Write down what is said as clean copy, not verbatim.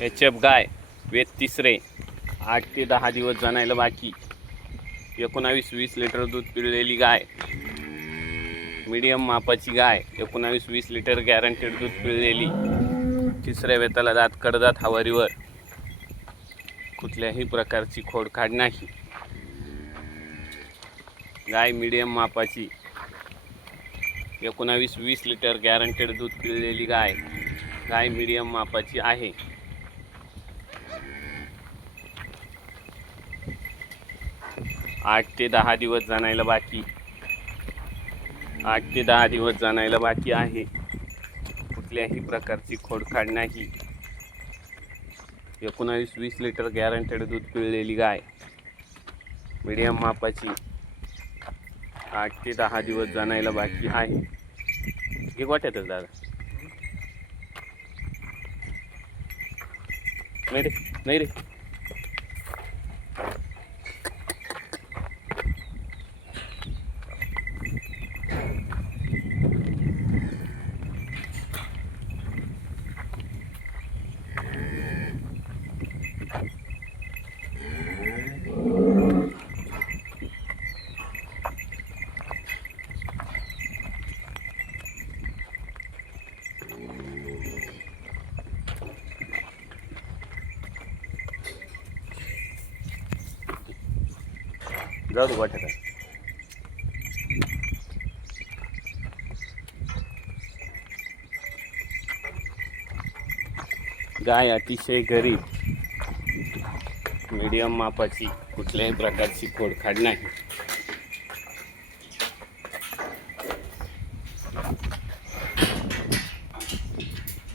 HF. गाय वेद तिसरे 8 ते 10 दिवस जनायला बाकी 19-20 लिटर दूध पिळलेली गाय. मीडियम मापाची गाय 19-20 लिटर गॅरंटेड दूध पिळलेली. तिसऱ्या वेताला दात कडदात हवारीवर. कुठल्याही प्रकारची खोडखाड नाही. गाय मीडियम मापाची 19-20 लिटर गॅरंटेड दूध पिळलेली गाय. गाय मीडियम मापाची आहे. आठ ते 10 दिवस जनायला बाकी. 8 ते 10 दिवस जनायला बाकी आहे. कुठल्याही प्रकारची खोडखाड नाही. 19-20 लिटर गॅरंटेड दूध पिळलेली गाय. मीडियम मापाची 8 ते 10 दिवस जनायला बाकी आहे. हे गोठ्यातच दादा. नाही रे, नाही रे. जाऊ दे गोठ्यात. गाय अतिशय गरीब, मीडियम मापाची, कुठल्याही प्रकारची खोडखाड नाही.